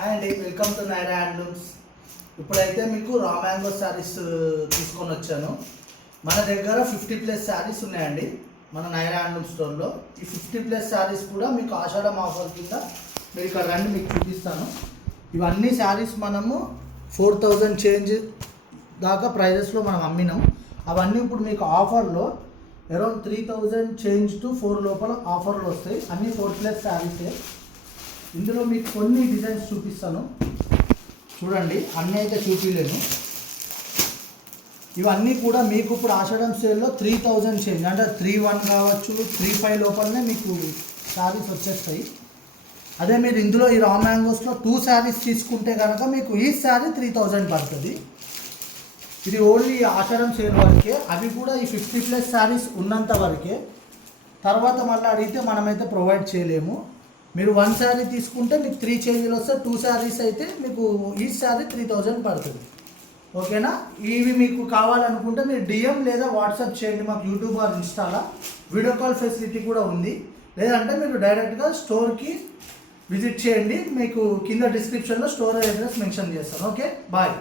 And welcome to Naira handlooms. ఇప్పుడైతే మీకు raw mango saris తీసుకొని వచ్చాను. మన దగ్గర 50+ శారీస్ ఉన్నాయండి మన నైరా హ్యాండ్లూమ్ స్టోర్లో. ఈ 50+ శారీస్ కూడా మీకు ఆషాఢం ఆఫర్ కింద మీరు ఇక్కడ రండి, మీకు చూపిస్తాను. ఇవన్నీ శారీస్ మనము 4000 చేంజ్ దాకా ప్రైజెస్లో మనం అమ్మినాం. అవన్నీ ఇప్పుడు మీకు ఆఫర్లో అరౌండ్ 3000 చేంజ్ టు 4 లోపల ఆఫర్లు వస్తాయి. అన్నీ 4+ శారీసే. ఇందులో మీకు కొన్ని డిజైన్స్ చూపిస్తాను చూడండి, అన్నీ అయితే చూపించలేను. ఇవన్నీ కూడా మీకు ఇప్పుడు ఆషాఢం సేల్లో 3000 చేంజ్ అంటే 31 కావచ్చు, 35 లోపలనే మీకు శారీస్ వచ్చేస్తాయి. అదే మీరు ఇందులో ఈ రా మ్యాంగోస్లో 2 శారీస్ తీసుకుంటే కనుక మీకు ఈ శారీ 3000 పడుతుంది. ఇది ఓన్లీ ఆషాఢం సేల్ వరకే. అవి కూడా ఈ 50+ శారీస్ ఉన్నంత వరకే. తర్వాత మళ్ళీ అడిగితే మనమైతే ప్రొవైడ్ చేయలేము. మీరు 1 శారీ తీసుకుంటే మీకు 3 చేంజ్లు వస్తే 2 శారీస్ అయితే మీకు ఈ శారీ 3000 పడుతుంది. ఓకేనా? ఇవి మీకు కావాలనుకుంటే మీరు డిఎం లేదా వాట్సాప్ చేయండి మాకు యూట్యూబ్ ఆర్ ఇన్స్టాలో. వీడియో కాల్ ఫెసిలిటీ కూడా ఉంది. లేదంటే మీరు డైరెక్ట్గా స్టోర్కి విజిట్ చేయండి. మీకు కింద డిస్క్రిప్షన్లో స్టోర్ అడ్రస్ మెన్షన్ చేస్తాను. Okay, bye.